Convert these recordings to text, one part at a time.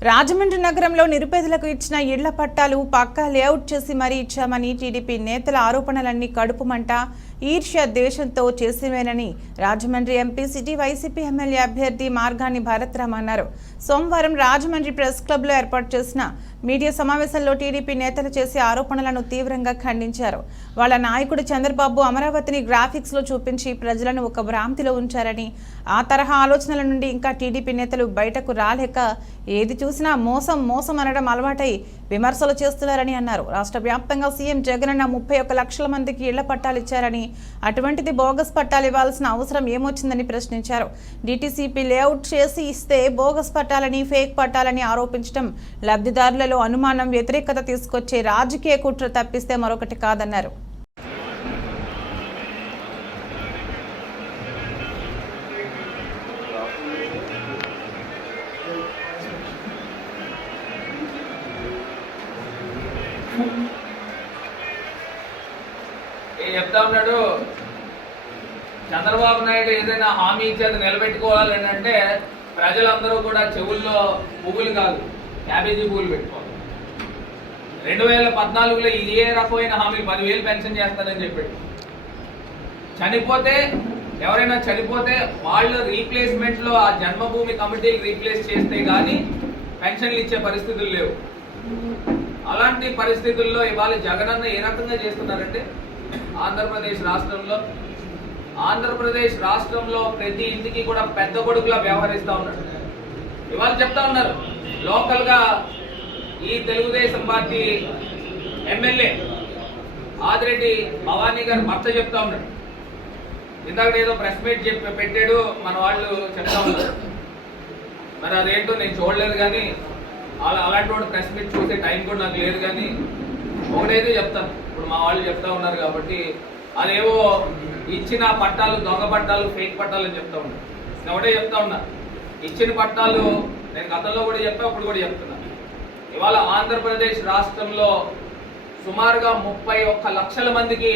రాజమండ్రి నగరంలో నిరుపేదలకు ఇచ్చిన ఇళ్ళ పట్టాలు పక్కా లేఅవుట్ చేసి మరీ ఇచ్చామని టీడీపీ నేతల ఆరోపణలన్నీ కడుపుమంట ఈర్ష్య దేశంతో చేసివేనని Rajahmundry MP city YCP MLA అభ్యర్థి మార్గాని భరత్రామ్ అన్నారు. సోమవారం రాజమండ్రి ప్రెస్ క్లబ్లో ఏర్పాటు చేసిన మీడియా సమావేశంలో టీడీపీ నేతలు చేసే ఆరోపణలను తీవ్రంగా ఖండించారు. వాళ్ళ నాయకుడు చంద్రబాబు అమరావతిని గ్రాఫిక్స్లో చూపించి ప్రజలను ఒక భ్రాంతిలో ఉంచారని ఆ తరహా ఆలోచనల నుండి ఇంకా టీడీపీ నేతలు బయటకు రాలేక ఏది చూసినా మోసం మోసం అనడం అలవాటై విమర్శలు చేస్తున్నారని అన్నారు. రాష్ట్ర వ్యాప్తంగా సీఎం అన్న ముప్పై ఒక్క లక్షల మందికి ఇళ్ళ పట్టాలు ఇచ్చారని అటువంటిది బోగస్ పట్టాలు ఇవ్వాల్సిన అవసరం ఏమొచ్చిందని ప్రశ్నించారు. డీటీసీపీ లేఅవుట్ చేసి ఇస్తే బోగస్ పట్టాలని ఫేక్ పట్టాలని ఆరోపించడం లబ్ధిదారులలో అనుమానం వ్యతిరేకత తీసుకొచ్చే రాజకీయ కుట్ర తప్పిస్తే మరొకటి కాదన్నారు. ఏం చెప్తా ఉన్నాడు. చంద్రబాబు నాయుడు ఏదైనా హామీ ఇచ్చేది నిలబెట్టుకోవాలి అంటే ప్రజలందరూ కూడా చెవుల్లో పువ్వులు కాదు క్యాబేజీ పువ్వులు పెట్టుకోవాలి. రెండు వేల పద్నాలుగులో ఏ రకమైన హామీలు పదివేలు పెన్షన్ చేస్తానని చెప్పాడు. చనిపోతే ఎవరైనా చనిపోతే వాళ్ళు రీప్లేస్మెంట్లో ఆ జన్మభూమి కమిటీలు రీప్లేస్ చేస్తే కానీ పెన్షన్లు ఇచ్చే పరిస్థితులు లేవు. అలాంటి పరిస్థితుల్లో ఇవాళ జగనన్న ఏ రకంగా చేస్తున్నారంటే ఆంధ్రప్రదేశ్ రాష్ట్రంలో. ఆంధ్రప్రదేశ్ రాష్ట్రంలో ప్రతి ఇంటికి కూడా పెద్ద కొడుకులా వ్యవహరిస్తూ ఉన్నాడు. ఇవాళ చెప్తా ఉన్నారు లోకల్గా ఈ తెలుగుదేశం పార్టీ ఎమ్మెల్యే ఆదిరెడ్డి భవానీ గారు భర్త చెప్తా ఉన్నాడు. ఇందాక ఏదో ప్రెస్ మీట్ చెప్పి పెట్టాడు మన వాళ్ళు చెప్తా ఉన్నారు. మరి అదేంటో నేను చూడలేదు కానీ అలా అలాంటి వాడు ప్రెస్ మీట్ చూసే టైం కూడా నాకు లేదు కానీ ఒకటైతే చెప్తాను. ఇప్పుడు మా వాళ్ళు చెప్తా ఉన్నారు కాబట్టి అదేవో ఇచ్చిన పట్టాలు దొంగ పట్టాలు ఫేక్ పట్టాలు అని చెప్తా ఉన్నారు. నేను ఒకటే చెప్తా ఉన్నా. ఇచ్చిన పట్టాలు నేను గతంలో కూడా చెప్పా ఇప్పుడు కూడా చెప్తున్నా. ఇవాళ ఆంధ్రప్రదేశ్ రాష్ట్రంలో సుమారుగా ముప్పై ఒక్క లక్షల మందికి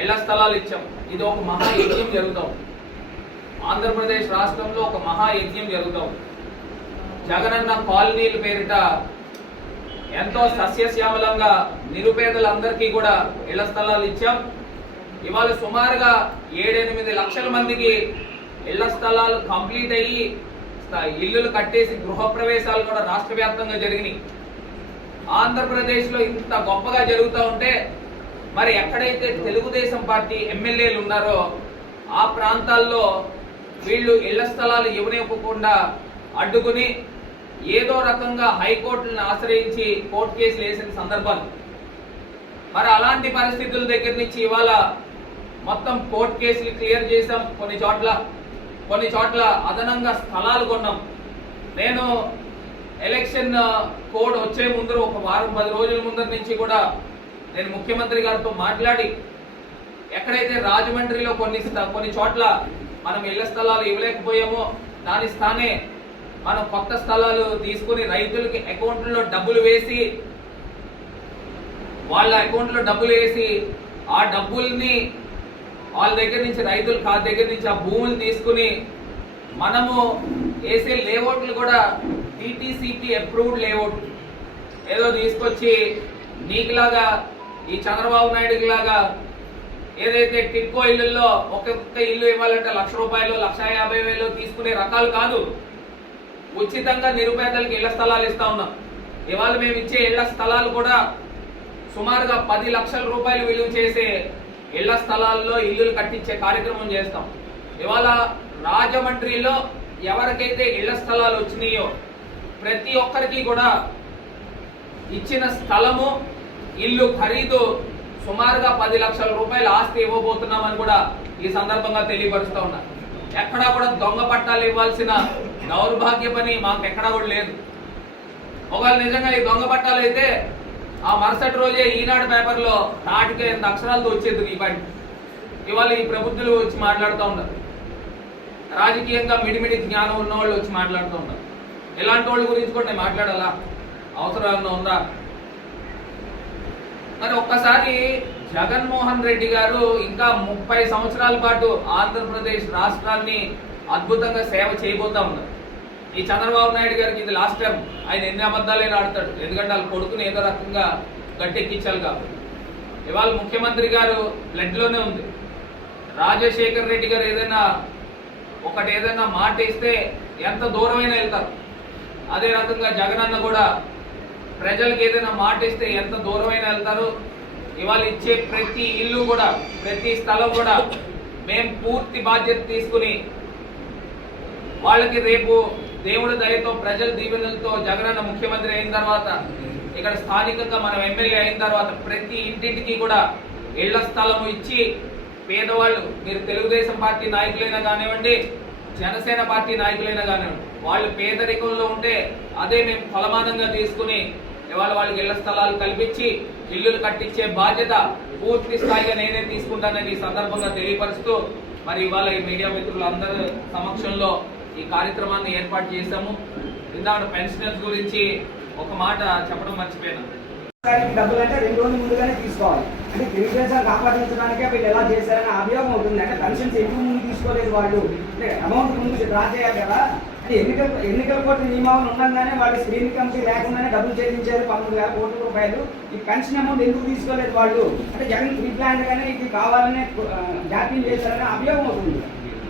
ఇళ్ళ స్థలాలు ఇచ్చాం. ఇది ఒక మహాయజ్ఞం జరుగుతాం ఆంధ్రప్రదేశ్ రాష్ట్రంలో ఒక మహాయజ్ఞం జరుగుతాం జగనన్న కాలనీల పేరిట ఎంతో సస్యశ్యామలంగా నిరుపేదలందరికీ కూడా ఇళ్ళ స్థలాలు ఇచ్చాం. ఇవాళ సుమారుగా ఏడెనిమిది లక్షల మందికి ఇళ్ళ స్థలాలు కంప్లీట్ అయ్యి ఇల్లులు కట్టేసి గృహప్రవేశాలు కూడా రాష్ట్ర వ్యాప్తంగా జరిగినాయి. ఆంధ్రప్రదేశ్లో ఇంత గొప్పగా జరుగుతూ ఉంటే మరి ఎక్కడైతే తెలుగుదేశం పార్టీ ఎమ్మెల్యేలు ఉన్నారో ఆ ప్రాంతాల్లో వీళ్ళు ఇళ్ళ స్థలాలు ఇవ్వనివ్వకుండా అడ్డుకుని ఏదో రకంగా హైకోర్టులను ఆశ్రయించి కోర్టు కేసులు వేసిన సందర్భాలు మరి అలాంటి పరిస్థితుల దగ్గర నుంచి ఇవాళ మొత్తం కోర్టు కేసులు క్లియర్ చేశాం. కొన్ని చోట్ల కొన్ని చోట్ల అదనంగా స్థలాలు కొన్నాం. నేను ఎలక్షన్ కోడ్ వచ్చే ముందర ఒక వారం పది రోజుల ముందర నుంచి కూడా నేను ముఖ్యమంత్రి గారితో మాట్లాడి ఎక్కడైతే రాజమండ్రిలో కొన్ని కొన్ని చోట్ల మనం ఇళ్ళ స్థలాలు ఇవ్వలేకపోయామో దాని స్థానే మనం కొత్త స్థలాలు తీసుకుని రైతులకి అకౌంట్లో డబ్బులు వేసి వాళ్ళ అకౌంట్లో డబ్బులు వేసి ఆ డబ్బుల్ని వాళ్ళ దగ్గర నుంచి రైతుల ఖాతా దగ్గర నుంచి ఆ భూములు తీసుకుని మనము వేసే లేఅవుట్లు కూడా టీటీసీపీ అప్రూవ్డ్ లేఅవుట్ ఏదో తీసుకొచ్చి నీకులాగా ఈ చంద్రబాబు నాయుడు లాగా ఏదైతే టిక్కో ఇళ్ళల్లో ఒక్కొక్క ఇల్లు ఇవ్వాలంటే లక్ష రూపాయలు లక్ష యాభై వేలు తీసుకునే రకాలు కాదు. ఉచితంగా నిరుపేదలకు ఇళ్ళ స్థలాలు ఇస్తా ఉన్నాం. ఇవాళ మేము ఇచ్చే ఇళ్ళ స్థలాలు కూడా సుమారుగా పది లక్షల రూపాయలు విలువ చేసే ఇళ్ళ స్థలాల్లో ఇల్లులు కట్టించే కార్యక్రమం చేస్తాం. ఇవాళ రాజమండ్రిలో ఎవరికైతే ఇళ్ళ స్థలాలు వచ్చినాయో ప్రతి ఒక్కరికి కూడా ఇచ్చిన స్థలము ఇల్లు ఖరీదు సుమారుగా పది లక్షల రూపాయల ఆస్తి ఇవ్వబోతున్నామని కూడా ఈ సందర్భంగా తెలియపరుస్తూ ఉన్నా. ఎక్కడా కూడా దొంగ పట్టాలు ఇవ్వాల్సిన దౌర్భాగ్య పని మాకు ఎక్కడా కూడా లేదు. ఒకవేళ నిజంగా ఈ దొంగ పట్టాలు అయితే ఆ మరుసటి రోజే ఈనాడు పేపర్లో నాటికి ఎంత అక్షరాలతో వచ్చేది ఈ పని ఇవాళ ఈ ప్రబుద్ధులు వచ్చి మాట్లాడుతూ ఉన్నారు. రాజకీయంగా మిడిమిడి జ్ఞానం ఉన్న వాళ్ళు వచ్చి మాట్లాడుతూ ఉన్నారు. ఇలాంటి వాళ్ళ గురించి కూడా నేను మాట్లాడాలా? అవసరం ఏమన్నా ఉందా? మరి ఒక్కసారి జగన్మోహన్ రెడ్డి గారు ఇంకా ముప్పై సంవత్సరాల పాటు ఆంధ్రప్రదేశ్ రాష్ట్రాన్ని అద్భుతంగా సేవ చేయబోతా ఉన్నారు. ఈ చంద్రబాబు నాయుడు గారికి ఇది లాస్ట్ టైం ఆయన ఎన్ని అబద్ధాలైనా ఆడతాడు. ఎందుకంటే వాళ్ళ కొడుకుని ఏదో రకంగా గట్టెక్కించాలి కాబట్టి. ఇవాళ ముఖ్యమంత్రి గారు బ్లడ్లోనే ఉంది. రాజశేఖర్ రెడ్డి గారు ఏదైనా ఒకటి ఏదైనా మాట ఇస్తే ఎంత దూరమైనా వెళ్తారు. అదే రకంగా జగనన్న కూడా ప్రజలకు ఏదైనా మాట ఇస్తే ఎంత దూరమైనా వెళ్తారు. ఇవాళ ఇచ్చే ప్రతి ఇల్లు కూడా ప్రతి స్థలం కూడా మేము పూర్తి బాధ్యత తీసుకుని వాళ్ళకి రేపు దేవుడి దయతో ప్రజల దీవెనలతో జగనన్న ముఖ్యమంత్రి అయిన తర్వాత ఇక్కడ స్థానికంగా మనం ఎమ్మెల్యే అయిన తర్వాత ప్రతి ఇంటింటికి కూడా ఇళ్ళ స్థలం ఇచ్చి పేదవాళ్ళు మీరు తెలుగుదేశం పార్టీ నాయకులైనా కానివ్వండి జనసేన పార్టీ నాయకులైనా కానివ్వండి వాళ్ళు పేదరికంలో ఉంటే అదే మేము ఫలమానంగా తీసుకుని ఇవాళ వాళ్ళకి ఇళ్ళ స్థలాలు కల్పించి ఇల్లులు కట్టించే బాధ్యత పూర్తి స్థాయిగా నేనే తీసుకుంటానని ఈ సందర్భంగా తెలియపరుస్తూ మరి ఇవాళ ఈ మీడియా మిత్రులందరి సమక్షంలో ఈ కార్యక్రమాన్ని ఏర్పాటు చేశాము. ఇందాక పెన్షనర్స్ గురించి ఒక మాట చెప్పడం మర్చిపోయాను. డబ్బులు అంటే రెండు రోజులు ముందుగానే తీసుకోవాలి. అంటే తెలుగుదేశం కాపాడించడానికే వీళ్ళు ఎలా చేశారని అభియోగం అవుతుంది. అంటే పెన్షన్స్ ఎక్కువ ముందు తీసుకోలేదు వాళ్ళు. అంటే అమౌంట్ ముందు డ్రా చేయాలి కదా. ఎన్నికల ఎన్నికల కోర్టు నియమాలు ఉండగానే వాళ్ళు స్క్రీన్ కమిటీ లేకుండానే డబ్బులు చెల్లించారు పంతొమ్మిది వేల కోట్ల రూపాయలు. ఈ పెన్షన్ అమౌంట్ ఎందుకు తీసుకోలేదు వాళ్ళు? అంటే జగన్ ప్రీ ప్లాన్ గానే ఇది కావాలనే జాప్యం చేశారని అభియోగం అవుతుంది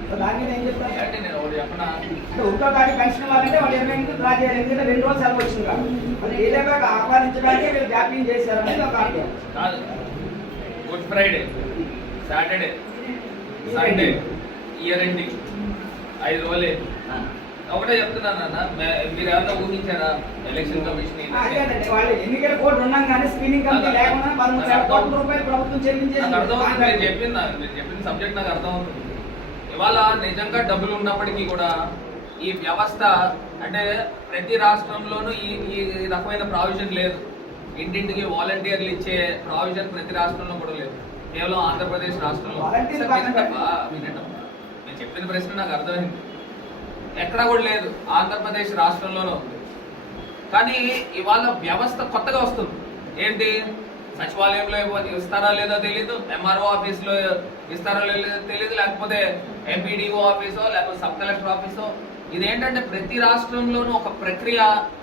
సో దాని మీద ఏం చెప్తారు? అంటే నేను ఒకటి తారీఖు పెన్షన్ ఇవ్వాలంటే వాళ్ళు ఇరవై ఎనిమిది డ్రా చేయాలి. ఎందుకంటే రెండు రోజులు సెలవు వచ్చింది కాబట్టి. అది ఏదేగా ఆహ్వానించడానికి వీళ్ళు జాప్యం చేశారనేది ఒక కాదు. Good Friday Saturday Sunday year ending. ఐదు రోజులే. ఒకటే చెప్తున్నాను అన్న మీరు ఏమన్నా ఊహించారా ఎలక్షన్ కమిషన్ వాళ్ళు ఎన్నికల కోడ్ ఉన్నాగానే స్క్రీనింగ్ కమిటీ లేకుండా పదమూడు వేల కోట్ల రూపాయలు ప్రభుత్వం అర్థమవుతుంది మీరు చెప్పింది మీరు చెప్పిన సబ్జెక్ట్ నాకు అర్థమవుతుంది ఇవాళ నిజంగా డబ్బులు ఉన్నప్పటికీ కూడా ఈ వ్యవస్థ అంటే ప్రతి రాష్ట్రంలోనూ ఈ ఈ రకమైన ప్రావిజన్ లేదు. ఇంటింటికి వాలంటీర్లు ఇచ్చే ప్రావిజన్ ప్రతి రాష్ట్రంలో కూడా లేదు. కేవలం ఆంధ్రప్రదేశ్ రాష్ట్రంలో. నేను చెప్పిన ప్రశ్న నాకు అర్థమైంది. ఎక్కడా కూడా లేదు. ఆంధ్రప్రదేశ్ రాష్ట్రంలోనే ఉంది. కానీ ఇవాళ వ్యవస్థ కొత్తగా వస్తుంది. ఏంటి? సచివాలయంలో ఇస్తారా లేదో తెలియదు ఎంఆర్ఓ ఆఫీస్లో ఇస్తారా లేదో తెలియదు లేకపోతే ఎంపీడీఓ ఆఫీసో లేకపోతే సబ్ కలెక్టర్ ఆఫీసో. ఇదేంటంటే ప్రతి రాష్ట్రంలోనూ ఒక ప్రక్రియ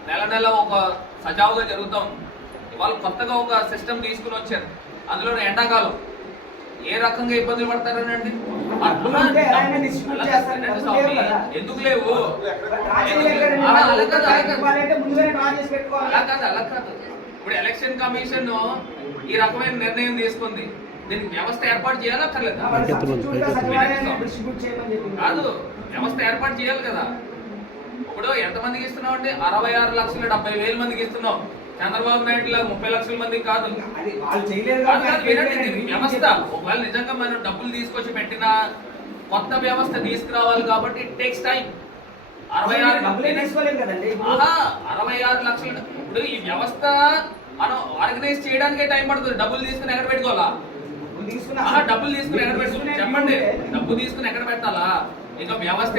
నెల నెల ఒక సజావుగా జరుగుతాం ఇవాళ కొత్తగా ఒక సిస్టమ్ తీసుకుని వచ్చారు. అందులో ఎండాకాలం. ఏ రకంగా ఇబ్బందులు పడతారనండి? ఎందుకు లేవు. అలా- కాదు, అలా కాదు. ఇప్పుడు ఎలక్షన్ కమిషన్ ఈ రకమైన నిర్ణయం తీసుకుంది. దీనికి వ్యవస్థ ఏర్పాటు చేయాలా అక్కర్లేదా. కాదు వ్యవస్థ ఏర్పాటు చేయాలి కదా. ఇప్పుడు ఎంతమందికి ఇస్తున్నావు అంటే అరవై ఆరు లక్షల డెబ్బై వేల మందికి ఇస్తున్నాం చంద్రబాబు నాయుడు ముప్పై లక్షల మందికి కాదు. వినండి. వ్యవస్థ. ఒకవేళ నిజంగా మనం డబ్బులు తీసుకొచ్చి పెట్టిన కొత్త వ్యవస్థ తీసుకురావాలి కాబట్టి ఇట్ టేక్స్ టైం అరవై ఆరు అరవై ఆరు లక్షలు ఇప్పుడు ఈ వ్యవస్థ మనం ఆర్గనైజ్ చేయడానికే టైం పడుతుంది. డబ్బులు తీసుకుని ఎక్కడ పెట్టుకోవాలా? డబ్బులు తీసుకుని ఎక్కడ పెట్టుకోవాలి చెప్పండి. డబ్బు తీసుకుని ఎక్కడ పెట్టాలా? ఇంకా వ్యవస్థ